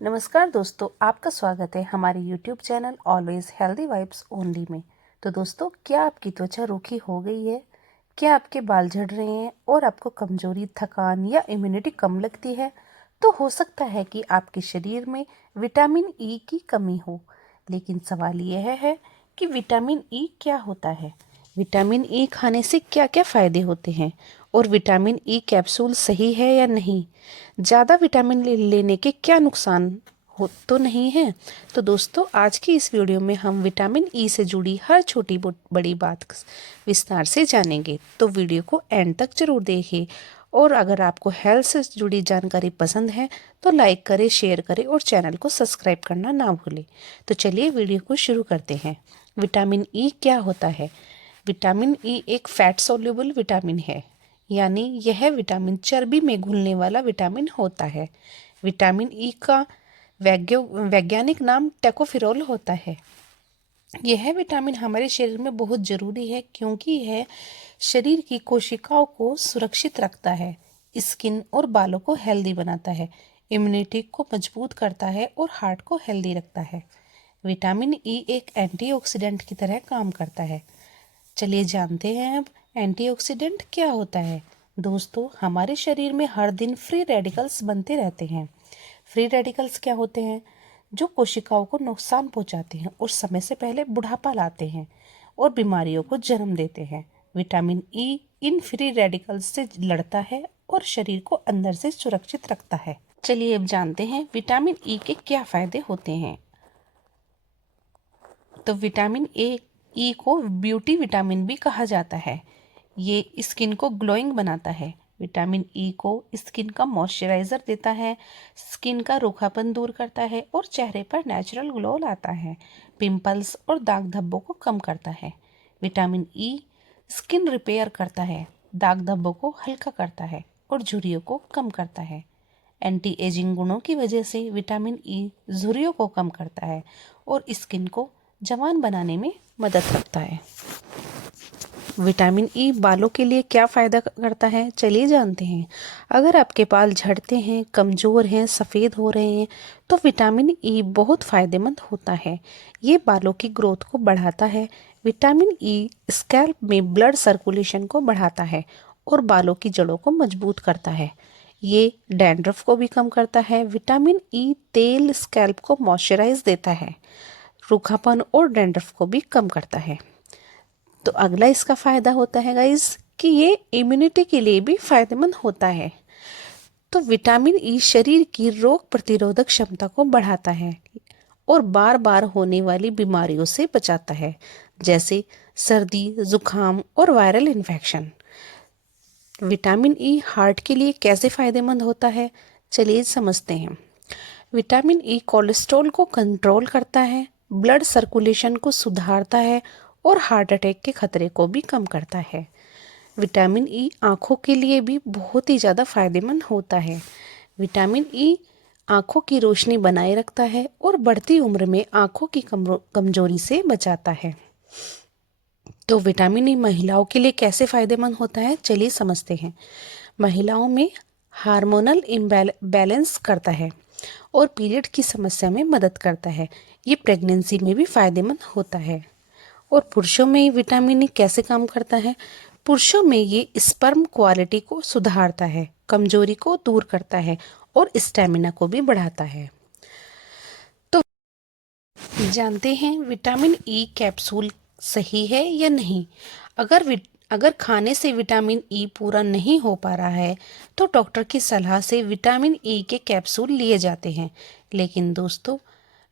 नमस्कार दोस्तों, आपका स्वागत है हमारे YouTube channel always healthy vibes only में। तो दोस्तों, क्या आपकी त्वचा रूखी हो गई है? क्या आपके बाल झड़ रहे हैं और आपको कमजोरी, थकान या इम्यूनिटी कम लगती है? तो हो सकता है कि आपके शरीर में विटामिन ई की कमी हो। लेकिन सवाल यह है कि विटामिन ई क्या होता है? विटामिन ई खाने से क्या क्या फायदे होते हैं और विटामिन ई कैप्सूल सही है या नहीं? ज़्यादा विटामिन लेने के क्या नुकसान हो तो नहीं है? तो दोस्तों, आज की इस वीडियो में हम विटामिन ई से जुड़ी हर छोटी बड़ी बात विस्तार से जानेंगे। तो वीडियो को एंड तक जरूर देखें। और अगर आपको हेल्थ से जुड़ी जानकारी पसंद है तो लाइक करें, शेयर करें और चैनल को सब्सक्राइब करना ना भूलें। तो चलिए वीडियो को शुरू करते हैं। विटामिन ई क्या होता है? विटामिन ई एक फैट सोल्यूबल विटामिन है, यानी यह विटामिन चर्बी में घुलने वाला विटामिन होता है। विटामिन ई का वैज्ञानिक नाम टोकोफेरोल होता है। यह विटामिन हमारे शरीर में बहुत जरूरी है क्योंकि यह शरीर की कोशिकाओं को सुरक्षित रखता है, स्किन और बालों को हेल्दी बनाता है, इम्यूनिटी को मजबूत करता है और हार्ट को हेल्दी रखता है। विटामिन ई एक एंटीऑक्सीडेंट की तरह काम करता है। चलिए जानते हैं अब एंटीऑक्सीडेंट क्या होता है। दोस्तों, हमारे शरीर में हर दिन फ्री रेडिकल्स बनते रहते हैं। फ्री रेडिकल्स क्या होते हैं? जो कोशिकाओं को नुकसान पहुंचाते हैं और समय से पहले बुढ़ापा लाते हैं और बीमारियों को जन्म देते हैं। Vitamin E in free radicals से लड़ता है और शरीर को अंदर से सुरक्षित रखता है। चलिए अब जानते हैं विटामिन ई के क्या फायदे होते हैं। तो विटामिन ई को ब्यूटी विटामिन भी कहा जाता है। ये स्किन को ग्लोइंग बनाता है। विटामिन ई को स्किन का मॉइस्चराइजर देता है, स्किन का रूखापन दूर करता है और चेहरे पर नेचुरल ग्लो लाता है। पिंपल्स और दाग धब्बों को कम करता है। विटामिन ई स्किन रिपेयर करता है, दाग धब्बों को हल्का करता है और झुर्रियों को कम करता है। एंटी एजिंग गुणों की वजह से विटामिन ई झुर्रियों को कम करता है और स्किन को जवान बनाने में मदद करता है। विटामिन ई बालों के लिए क्या फ़ायदा करता है, चलिए जानते हैं। अगर आपके बाल झड़ते हैं, कमज़ोर हैं, सफ़ेद हो रहे हैं, तो विटामिन ई बहुत फ़ायदेमंद होता है। ये बालों की ग्रोथ को बढ़ाता है। विटामिन ई स्कैल्प में ब्लड सर्कुलेशन को बढ़ाता है और बालों की जड़ों को मजबूत करता है। ये डैंड्रफ को भी कम करता है। विटामिन ई तेल स्कैल्प को मॉइस्चराइज देता है, रूखापन और डैंड्रफ को भी कम करता है। तो अगला इसका फायदा होता है गाइस कि ये इम्यूनिटी के लिए भी फायदेमंद होता है। तो विटामिन ई शरीर की रोग प्रतिरोधक क्षमता को बढ़ाता है और बार बार होने वाली बीमारियों से बचाता है, जैसे सर्दी, जुकाम और viral infection. Vitamin E heart के लिए कैसे फायदेमंद होता है, चलिए समझते हैं। विटामिन ई कोलेस्ट्रॉल को कंट्रोल करता है, ब्लड सर्कुलेशन को सुधारता है और हार्ट अटैक के खतरे को भी कम करता है। विटामिन ई आँखों के लिए भी बहुत ही ज़्यादा फायदेमंद होता है। विटामिन ई आँखों की रोशनी बनाए रखता है और बढ़ती उम्र में आँखों की कमजोरी से बचाता है। तो विटामिन ई महिलाओं के लिए कैसे फायदेमंद होता है, चलिए समझते हैं। महिलाओं में हार्मोनल बैलेंस करता है और पीरियड की समस्या में मदद करता है। ये प्रेगनेंसी में भी फायदेमंद होता है। और पुरुषों में विटामिन ई कैसे काम करता है? पुरुषों में ये स्पर्म क्वालिटी को सुधारता है, कमजोरी को दूर करता है और स्टेमिना को भी बढ़ाता है। तो जानते हैं विटामिन ई कैप्सूल सही है या नहीं। अगर खाने से विटामिन ई पूरा नहीं हो पा रहा है तो डॉक्टर की सलाह से विटामिन ई के कैप्सूल लिए जाते हैं। लेकिन दोस्तों,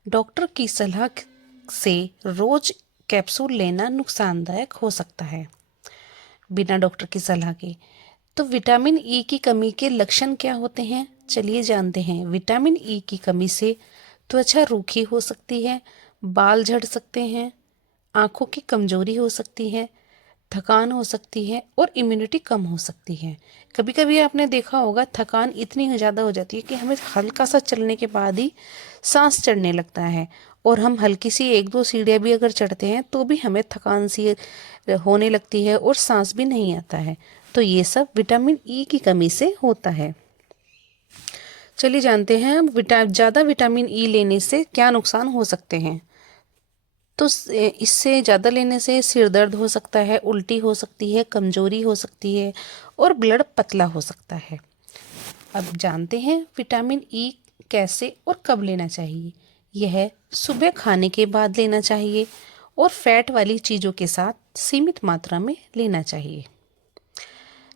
डॉक्टर की सलाह से रोज कैप्सूल लेना नुकसानदायक हो सकता है बिना डॉक्टर की सलाह के। तो विटामिन ई की कमी के लक्षण क्या होते हैं, चलिए जानते हैं। विटामिन ई की कमी से त्वचा रूखी हो सकती है, बाल झड़ सकते हैं, आंखों की कमजोरी हो सकती है, थकान हो सकती है और इम्यूनिटी कम हो सकती है। कभी कभी आपने देखा होगा थकान इतनी ज़्यादा हो जाती है कि हमें हल्का सा चलने के बाद ही सांस चढ़ने लगता है और हम हल्की सी एक दो सीढ़ियाँ भी अगर चढ़ते हैं तो भी हमें थकान सी होने लगती है और सांस भी नहीं आता है। तो ये सब विटामिन ई की कमी से होता है। चलिए जानते हैं अब ज़्यादा विटामिन ई लेने से क्या नुकसान हो सकते हैं। तो इससे ज़्यादा लेने से सिर दर्द हो सकता है, उल्टी हो सकती है, कमजोरी हो सकती है और ब्लड पतला हो सकता है। अब जानते हैं विटामिन ई कैसे और कब लेना चाहिए। यह सुबह खाने के बाद लेना चाहिए और फैट वाली चीज़ों के साथ सीमित मात्रा में लेना चाहिए।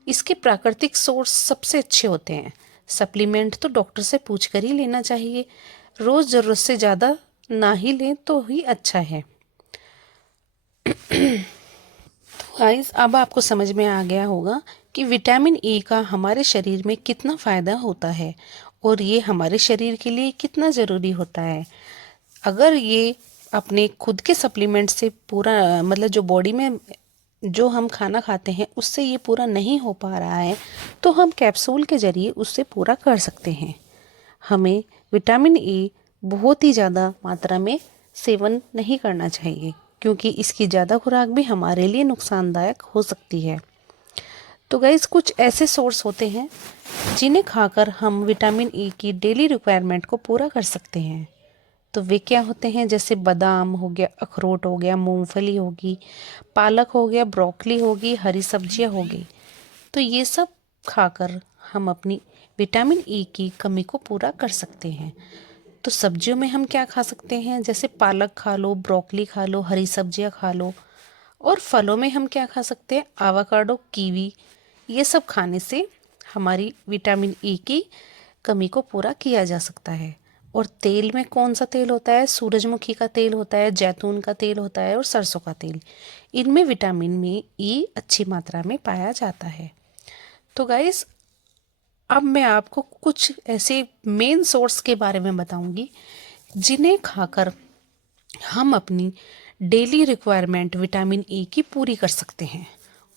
इसके प्राकृतिक सोर्स सबसे अच्छे होते हैं। सप्लीमेंट तो डॉक्टर से पूछकर ही लेना चाहिए। रोज़ ज़रूरत से ज़्यादा ना ही लें तो ही अच्छा है। गाइस अब आपको समझ में आ गया होगा कि विटामिन ई का हमारे शरीर में कितना फ़ायदा होता है और ये हमारे शरीर के लिए कितना ज़रूरी होता है। अगर ये अपने खुद के सप्लीमेंट से पूरा मतलब जो बॉडी में जो हम खाना खाते हैं उससे ये पूरा नहीं हो पा रहा है तो हम कैप्सूल के ज़रिए उससे पूरा कर सकते हैं। हमें विटामिन ई बहुत ही ज़्यादा मात्रा में सेवन नहीं करना चाहिए क्योंकि इसकी ज़्यादा खुराक भी हमारे लिए नुकसानदायक हो सकती है। तो गाइस कुछ ऐसे सोर्स होते हैं जिन्हें खाकर हम विटामिन ई की डेली रिक्वायरमेंट को पूरा कर सकते हैं। तो वे क्या होते हैं, जैसे बादाम हो गया, अखरोट हो गया, मूंगफली होगी, पालक हो गया, ब्रोकली होगी, हरी सब्जियां होगी। तो ये सब खाकर हम अपनी विटामिन ई की कमी को पूरा कर सकते हैं। तो सब्जियों में हम क्या खा सकते हैं, जैसे पालक खा लो, ब्रोकली खा लो, हरी सब्जियां खा लो। और फलों में हम क्या खा सकते हैं, आवाकाडो, कीवी। ये सब खाने से हमारी विटामिन ई की कमी को पूरा किया जा सकता है। और तेल में कौन सा तेल होता है, सूरजमुखी का तेल होता है, जैतून का तेल होता है और सरसों का तेल। इनमें विटामिन में ई अच्छी मात्रा में पाया जाता है। तो गाइस अब मैं आपको कुछ ऐसे मेन सोर्स के बारे में बताऊंगी जिन्हें खाकर हम अपनी डेली रिक्वायरमेंट विटामिन ई की पूरी कर सकते हैं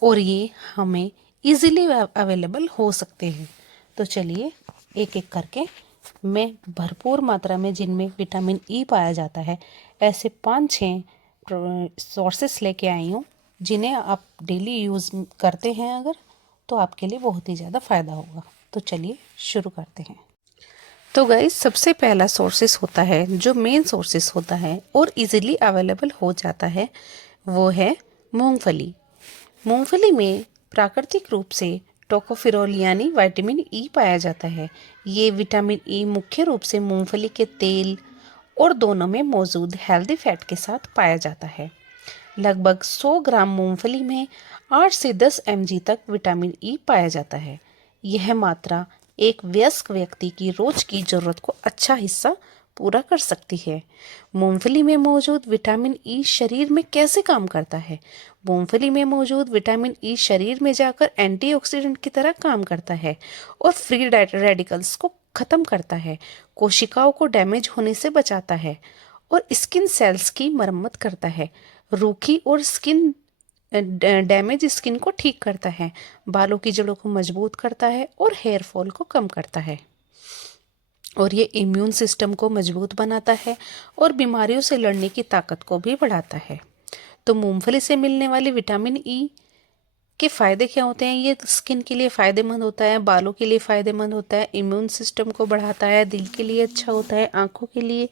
और ये हमें इजीली अवेलेबल हो सकते हैं। तो चलिए एक एक करके मैं भरपूर मात्रा में जिनमें विटामिन ई पाया जाता है ऐसे 5-6 सोर्सेस लेके आई हूँ जिन्हें आप डेली यूज़ करते हैं अगर, तो आपके लिए बहुत ही ज़्यादा फ़ायदा होगा। तो चलिए शुरू करते हैं। तो गाइस सबसे पहला सोर्सेस होता है, जो मेन सोर्सेस होता है और इजीली अवेलेबल हो जाता है, वो है मूंगफली। मूंगफली में प्राकृतिक रूप से टोकोफेरोल यानी विटामिन ई पाया जाता है। ये विटामिन ई मुख्य रूप से मूंगफली के तेल और दोनों में मौजूद हेल्दी फैट के साथ पाया जाता है। लगभग 100 ग्राम मूंगफली में 8 से 10 mg तक विटामिन ई पाया जाता है। यह मात्रा एक वयस्क व्यक्ति की रोज की जरूरत को अच्छा हिस्सा पूरा कर सकती है। मूंगफली में मौजूद विटामिन ई शरीर में कैसे काम करता है? मूंगफली में मौजूद विटामिन ई शरीर में जाकर एंटीऑक्सीडेंट की तरह काम करता है और फ्री रेडिकल्स को खत्म करता है, कोशिकाओं को डैमेज होने से बचाता है और स्किन सेल्स की मरम्मत करता है, रूखी और स्किन डैमेज स्किन को ठीक करता है, बालों की जड़ों को मजबूत करता है और हेयर फॉल को कम करता है और ये इम्यून सिस्टम को मजबूत बनाता है और बीमारियों से लड़ने की ताकत को भी बढ़ाता है। तो मूंगफली से मिलने वाले विटामिन ई के फायदे क्या होते हैं? ये स्किन के लिए फ़ायदेमंद होता है, बालों के लिए फ़ायदेमंद होता है, इम्यून सिस्टम को बढ़ाता है, दिल के लिए अच्छा होता है, आँखों के लिए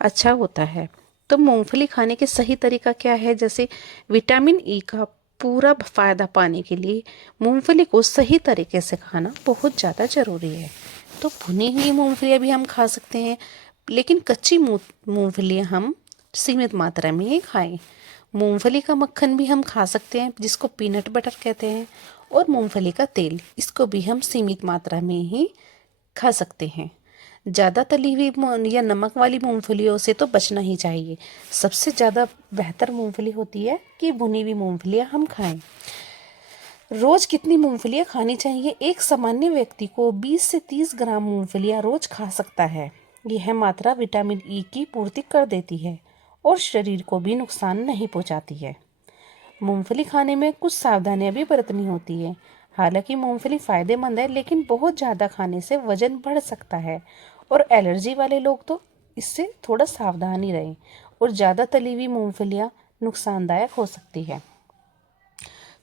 अच्छा होता है। तो मूंगफली खाने के सही तरीका क्या है? जैसे विटामिन ई का पूरा फ़ायदा पाने के लिए मूंगफली को सही तरीके से खाना बहुत ज़्यादा ज़रूरी है। तो भुनी हुई मूंगफलियाँ भी हम खा सकते हैं, लेकिन कच्ची मूंगफलियाँ हम सीमित मात्रा में ही खाएं। मूंगफली का मक्खन भी हम खा सकते हैं, जिसको पीनट बटर कहते हैं, और मूंगफली का तेल, इसको भी हम सीमित मात्रा में ही खा सकते हैं। ज़्यादा तली हुई या नमक वाली मूंगफलियों से तो बचना ही चाहिए। सबसे ज़्यादा बेहतर मूंगफली होती है कि भुनी हुई मूंगफलियाँ हम खाएं। रोज कितनी मूंगफलियाँ खानी चाहिए? एक सामान्य व्यक्ति को 20 से 30 ग्राम मूंगफलियाँ रोज खा सकता है। यह मात्रा विटामिन ई की पूर्ति कर देती है और शरीर को भी नुकसान नहीं पहुंचाती है। मूंगफली खाने में कुछ सावधानियां भी बरतनी होती है। हालांकि मूंगफली फायदेमंद है, लेकिन बहुत ज़्यादा खाने से वजन बढ़ सकता है और एलर्जी वाले लोग तो इससे थोड़ा सावधान ही रहें। और ज़्यादा तली हुई मूंगफलियाँ नुकसानदायक हो सकती है।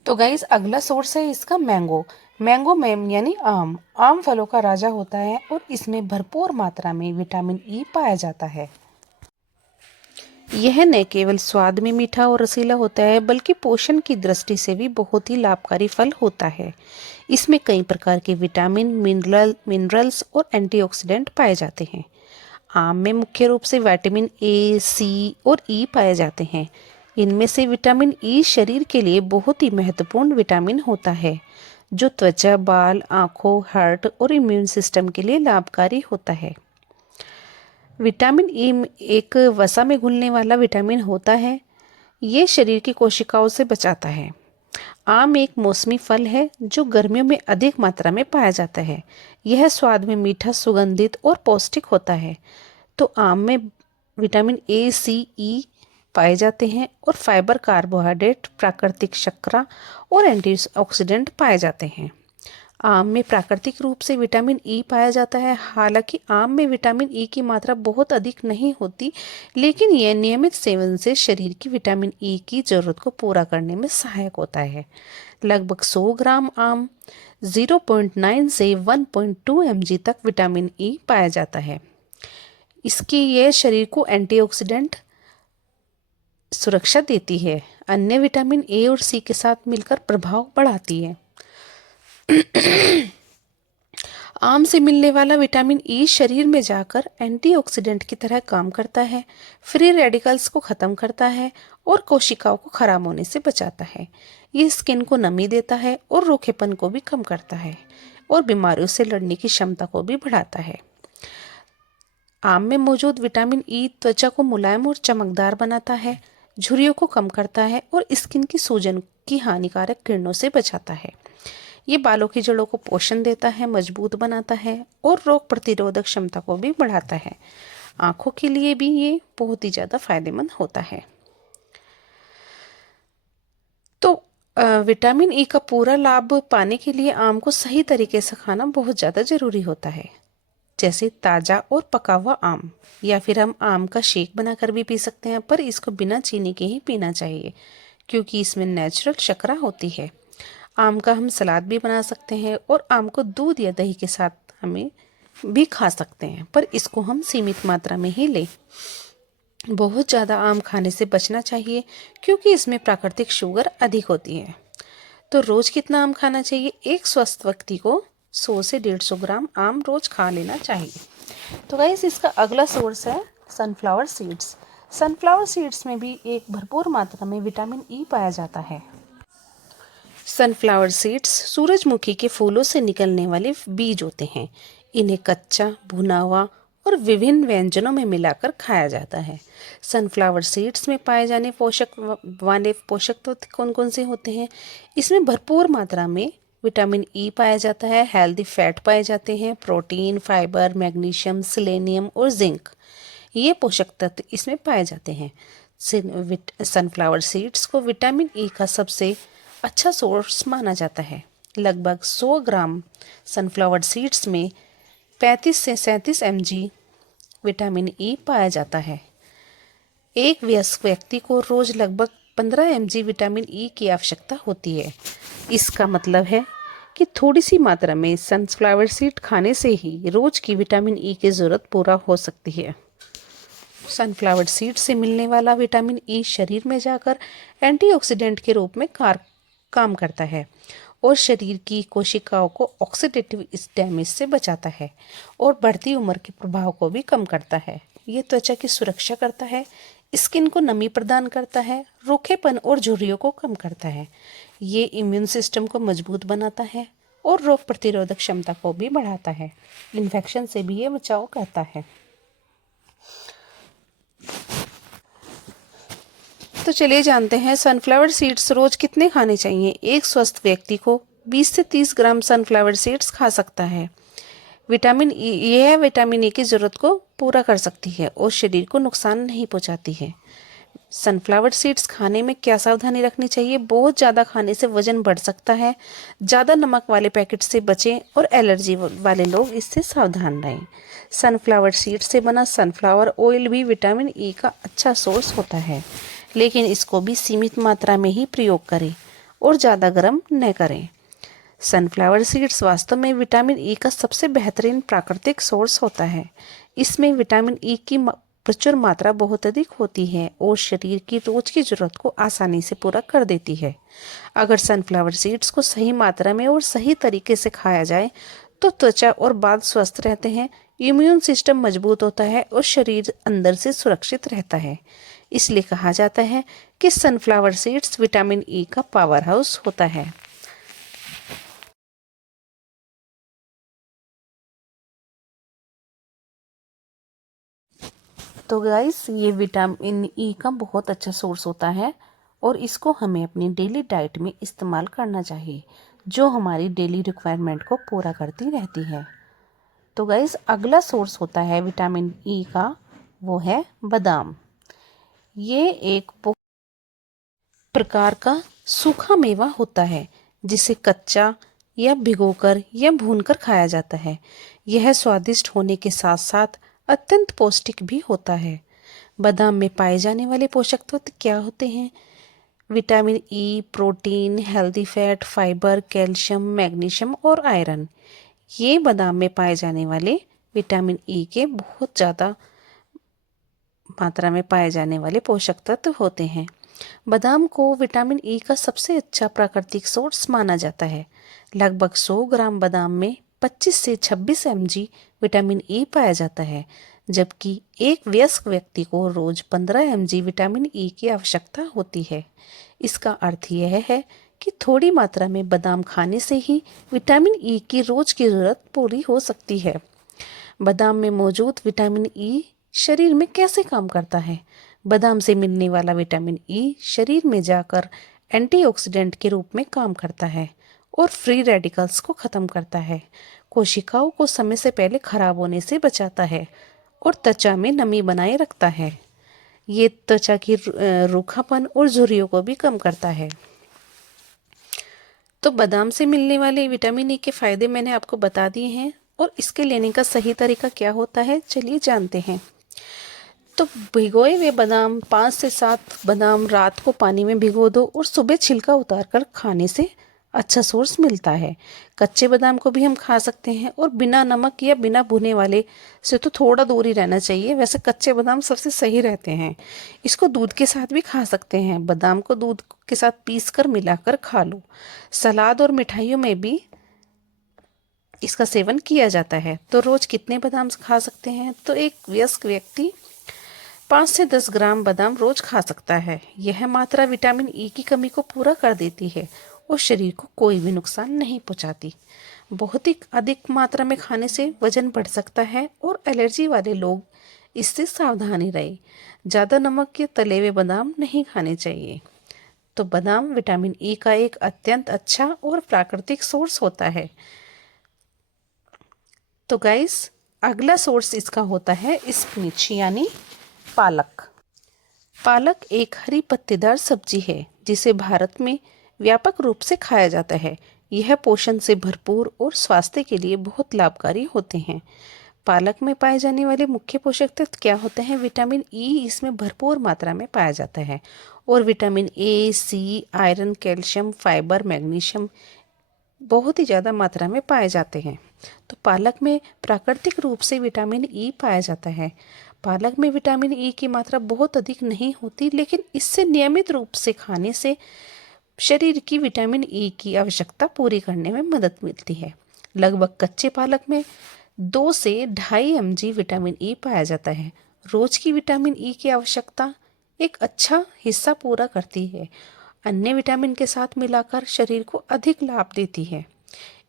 तो गाइस अगला सोर्स है इसका मैंगो। मैंगो मैम यानी आम आम फलों का राजा होता है और इसमें भरपूर मात्रा में विटामिन ई पाया जाता है। यह न केवल स्वाद में मीठा और रसीला होता है बल्कि पोषण की दृष्टि से भी बहुत ही लाभकारी फल होता है। इसमें कई प्रकार के विटामिन मिनरल्स और एंटीऑक्सीडेंट पाए जाते हैं। आम में मुख्य रूप से विटामिन ए, सी और ई पाए जाते हैं। इनमें से विटामिन ई शरीर के लिए बहुत ही महत्वपूर्ण विटामिन होता है जो त्वचा, बाल, आँखों, हार्ट और इम्यून सिस्टम के लिए लाभकारी होता है। विटामिन ई एक वसा में घुलने वाला विटामिन होता है। ये शरीर की कोशिकाओं से बचाता है। आम एक मौसमी फल है जो गर्मियों में अधिक मात्रा में पाया जाता है। यह स्वाद में मीठा, सुगंधित और पौष्टिक होता है। तो आम में विटामिन ए, सी, ई पाए जाते हैं और फाइबर, कार्बोहाइड्रेट, प्राकृतिक शर्करा और एंटीऑक्सीडेंट पाए जाते हैं। आम में प्राकृतिक रूप से विटामिन ई पाया जाता है। हालांकि आम में विटामिन ई की मात्रा बहुत अधिक नहीं होती, लेकिन यह नियमित सेवन से शरीर की विटामिन ई की जरूरत को पूरा करने में सहायक होता है। लगभग 100 ग्राम आम 0.9 से 1.2 mg तक विटामिन ई पाया जाता है। इसकी यह शरीर को एंटीऑक्सीडेंट सुरक्षा देती है। अन्य विटामिन ए और सी के साथ मिलकर प्रभाव बढ़ाती है। आम से मिलने वाला विटामिन ई शरीर में जाकर एंटीऑक्सीडेंट की तरह काम करता है, फ्री रेडिकल्स को खत्म करता है और कोशिकाओं को खराब होने से बचाता है। ये स्किन को नमी देता है और रूखेपन को भी कम करता है और बीमारियों से लड़ने की क्षमता को भी बढ़ाता है। आम में मौजूद विटामिन ई त्वचा को मुलायम और चमकदार बनाता है, झुर्रियों को कम करता है और स्किन की सूजन की हानिकारक किरणों से बचाता है। ये बालों की जड़ों को पोषण देता है, मजबूत बनाता है और रोग प्रतिरोधक क्षमता को भी बढ़ाता है। आंखों के लिए भी ये बहुत ही ज़्यादा फायदेमंद होता है। तो विटामिन ई का पूरा लाभ पाने के लिए आम को सही तरीके से खाना बहुत ज़्यादा ज़रूरी होता है। जैसे ताज़ा और पका हुआ आम, या फिर हम आम का शेक बनाकर भी पी सकते हैं, पर इसको बिना चीनी के ही पीना चाहिए क्योंकि इसमें नेचुरल शर्करा होती है। आम का हम सलाद भी बना सकते हैं और आम को दूध या दही के साथ हमें भी खा सकते हैं, पर इसको हम सीमित मात्रा में ही लें। बहुत ज़्यादा आम खाने से बचना चाहिए क्योंकि इसमें प्राकृतिक शुगर अधिक होती है। तो रोज़ कितना आम खाना चाहिए? एक स्वस्थ व्यक्ति को 100 से 150 ग्राम आम रोज़ खा लेना चाहिए। तो गाइस, इसका अगला सोर्स है सनफ्लावर सीड्स। सनफ्लावर सीड्स में भी एक भरपूर मात्रा में विटामिन ई पाया जाता है। सनफ्लावर सीड्स सूरजमुखी के फूलों से निकलने वाले बीज होते हैं। इन्हें कच्चा, भुना हुआ और विभिन्न व्यंजनों में मिलाकर खाया जाता है। सनफ्लावर सीड्स में पाए जाने पोषक तत्व कौन कौन से होते हैं? इसमें भरपूर मात्रा में विटामिन ई पाया जाता है, हेल्दी फैट पाए जाते हैं, प्रोटीन, फाइबर, मैग्नीशियम, सेलेनियम और जिंक, ये पोषक तत्व इसमें पाए जाते हैं। सनफ्लावर सीड्स को विटामिन ई का सबसे अच्छा सोर्स माना जाता है। लगभग 100 ग्राम सनफ्लावर सीड्स में 35 से 37 mg विटामिन ई पाया जाता है। एक वयस्क व्यक्ति को रोज लगभग 15 mg विटामिन ई की आवश्यकता होती है। इसका मतलब है कि थोड़ी सी मात्रा में सनफ्लावर सीड खाने से ही रोज की विटामिन ई की ज़रूरत पूरा हो सकती है। सनफ्लावर सीड से मिलने वाला विटामिन ई शरीर में जाकर एंटीऑक्सीडेंट के रूप में काम करता है और शरीर की कोशिकाओं को ऑक्सीडेटिव डैमेज से बचाता है और बढ़ती उम्र के प्रभाव को भी कम करता है। ये त्वचा की सुरक्षा करता है, स्किन को नमी प्रदान करता है, रूखेपन और झुर्रियों को कम करता है। ये इम्यून सिस्टम को मजबूत बनाता है और रोग प्रतिरोधक क्षमता को भी बढ़ाता है। इन्फेक्शन से भी ये बचाव करता है। तो चलिए जानते हैं सनफ्लावर सीड्स रोज कितने खाने चाहिए। एक स्वस्थ व्यक्ति को 20 से 30 ग्राम सनफ्लावर सीड्स खा सकता है। विटामिन ई, यह विटामिन ई की ज़रूरत को पूरा कर सकती है और शरीर को नुकसान नहीं पहुंचाती है। सनफ्लावर सीड्स खाने में क्या सावधानी रखनी चाहिए? बहुत ज़्यादा खाने से वजन बढ़ सकता है। ज़्यादा नमक वाले पैकेट से बचें और एलर्जी वाले लोग इससे सावधान रहें। सनफ्लावर सीड्स से बना सनफ्लावर ऑयल भी विटामिन ई का अच्छा सोर्स होता है, लेकिन इसको भी सीमित मात्रा में ही प्रयोग करें और ज़्यादा गर्म न करें। सनफ्लावर सीड्स वास्तव में विटामिन ई का सबसे बेहतरीन प्राकृतिक सोर्स होता है। इसमें विटामिन ई की प्रचुर मात्रा बहुत अधिक होती है और शरीर की रोज की जरूरत को आसानी से पूरा कर देती है। अगर सनफ्लावर सीड्स को सही मात्रा में और सही तरीके से खाया जाए तो त्वचा और बाल स्वस्थ रहते हैं, इम्यून सिस्टम मजबूत होता है और शरीर अंदर से सुरक्षित रहता है। इसलिए कहा जाता है कि सनफ्लावर सीड्स विटामिन ई का पावर हाउस होता है। तो गाइस, ये विटामिन ई का बहुत अच्छा सोर्स होता है और इसको हमें अपनी डेली डाइट में इस्तेमाल करना चाहिए, जो हमारी डेली रिक्वायरमेंट को पूरा करती रहती है। तो गाइस, अगला सोर्स होता है विटामिन ई का, वो है बादाम। ये एक प्रकार का सूखा मेवा होता है जिसे कच्चा या भिगोकर या भूनकर खाया जाता है। यह स्वादिष्ट होने के साथ साथ अत्यंत पौष्टिक भी होता है। बादाम में पाए जाने वाले पोषक तत्व क्या होते हैं? Vitamin E, protein, healthy fat, fibre, calcium, magnesium और आयरन। ये बादाम में पाए जाने वाले विटामिन ई के बहुत ज़्यादा मात्रा में पाए जाने वाले पोषक तत्व होते हैं। बादाम को विटामिन ई का सबसे अच्छा प्राकृतिक सोर्स माना जाता है। लगभग 100 ग्राम बादाम में 25 से 26 mg विटामिन ई पाया जाता है, जबकि एक वयस्क व्यक्ति को रोज 15 mg विटामिन ई की आवश्यकता होती है। इसका अर्थ यह है कि थोड़ी मात्रा में बादाम खाने से ही विटामिन ई की रोज की जरूरत पूरी हो सकती है। बादाम में मौजूद विटामिन ई शरीर में कैसे काम करता है? बादाम से मिलने वाला विटामिन ई शरीर में जाकर एंटीऑक्सीडेंट के रूप में काम करता है और फ्री रेडिकल्स को खत्म करता है, कोशिकाओं को समय से पहले खराब होने से बचाता है और त्वचा में नमी बनाए रखता है। ये त्वचा की रूखापन और झुर्रियों को भी कम करता है। तो बादाम से मिलने वाले विटामिन ई के फायदे मैंने आपको बता दिए हैं और इसके लेने का सही तरीका क्या होता है, चलिए जानते हैं। तो भिगोए हुए बादाम 5 से 7 बादाम रात को पानी में भिगो दो और सुबह छिलका उतार कर खाने से अच्छा सोर्स मिलता है। कच्चे बादाम को भी हम खा सकते हैं और बिना नमक या बिना भुने वाले से तो थोड़ा दूर ही रहना चाहिए। वैसे कच्चे बादाम सबसे सही रहते हैं। इसको दूध के साथ भी खा सकते हैं। बादाम को दूध के साथ पीस कर मिलाकर खा लो। सलाद और मिठाइयों में भी इसका सेवन किया जाता है। तो रोज कितने बादाम खा सकते हैं? तो एक वयस्क व्यक्ति 5 से 10 ग्राम बादाम रोज खा सकता है। यह मात्रा विटामिन ई की कमी को पूरा कर देती है और शरीर को कोई भी नुकसान नहीं पहुंचाती। बहुत ही अधिक मात्रा में खाने से वजन बढ़ सकता है और एलर्जी वाले लोग इससे सावधानी रहे। ज़्यादा नमक या तले हुए बादाम नहीं खाने चाहिए। तो बादाम विटामिन ई का एक अत्यंत अच्छा और प्राकृतिक सोर्स होता है। तो गाइस, अगला सोर्स इसका होता है स्पिनच यानी पालक। पालक एक हरी पत्तेदार सब्जी है जिसे भारत में व्यापक रूप से खाया जाता है। यह पोषण से भरपूर और स्वास्थ्य के लिए बहुत लाभकारी होते हैं। पालक में पाए जाने वाले मुख्य पोषक तत्व क्या होते हैं? विटामिन ई इसमें भरपूर मात्रा में पाया जाता है और vitamin A, C, iron, calcium, fibre, magnesium बहुत ही ज़्यादा मात्रा में पाए जाते हैं। तो पालक में प्राकृतिक रूप से विटामिन ई पाया जाता है। पालक में विटामिन ई की मात्रा बहुत अधिक नहीं होती, लेकिन इससे नियमित रूप से खाने से शरीर की विटामिन ई की आवश्यकता पूरी करने में मदद मिलती है। लगभग कच्चे पालक में 2 से 2.5 mg विटामिन ई पाया जाता है। रोज की विटामिन ई की आवश्यकता एक अच्छा हिस्सा पूरा करती है। अन्य विटामिन के साथ मिलाकर शरीर को अधिक लाभ देती है।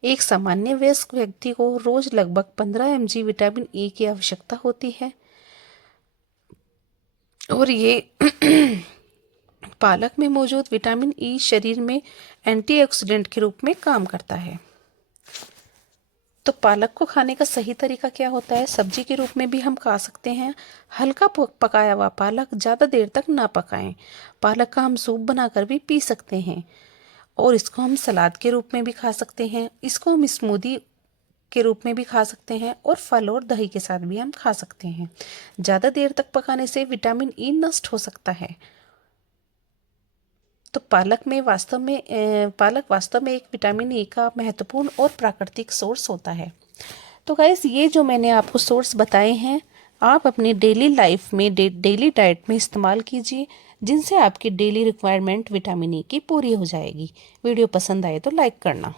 एक सामान्य वयस्क व्यक्ति को रोज लगभग 15 mg विटामिन ई की आवश्यकता होती है और ये पालक में मौजूद विटामिन ई शरीर में एंटीऑक्सीडेंट के रूप में काम करता है। तो पालक को खाने का सही तरीका क्या होता है? सब्जी के रूप में भी हम खा सकते हैं। हल्का पकाया हुआ पालक ज़्यादा देर तक ना पकाएं। पालक का हम सूप बनाकर भी पी सकते हैं और इसको हम सलाद के रूप में भी खा सकते हैं। इसको हम स्मूदी के रूप में भी खा सकते हैं और फल और दही के साथ भी हम खा सकते हैं। ज़्यादा देर तक पकाने से विटामिन ई नष्ट हो सकता है। तो पालक वास्तव में एक विटामिन ए का महत्वपूर्ण और प्राकृतिक सोर्स होता है। तो गाइस, ये जो मैंने आपको सोर्स बताए हैं, आप अपनी डेली लाइफ में डेली डाइट में इस्तेमाल कीजिए, जिनसे आपकी डेली रिक्वायरमेंट विटामिन ई की पूरी हो जाएगी। वीडियो पसंद आए तो लाइक करना।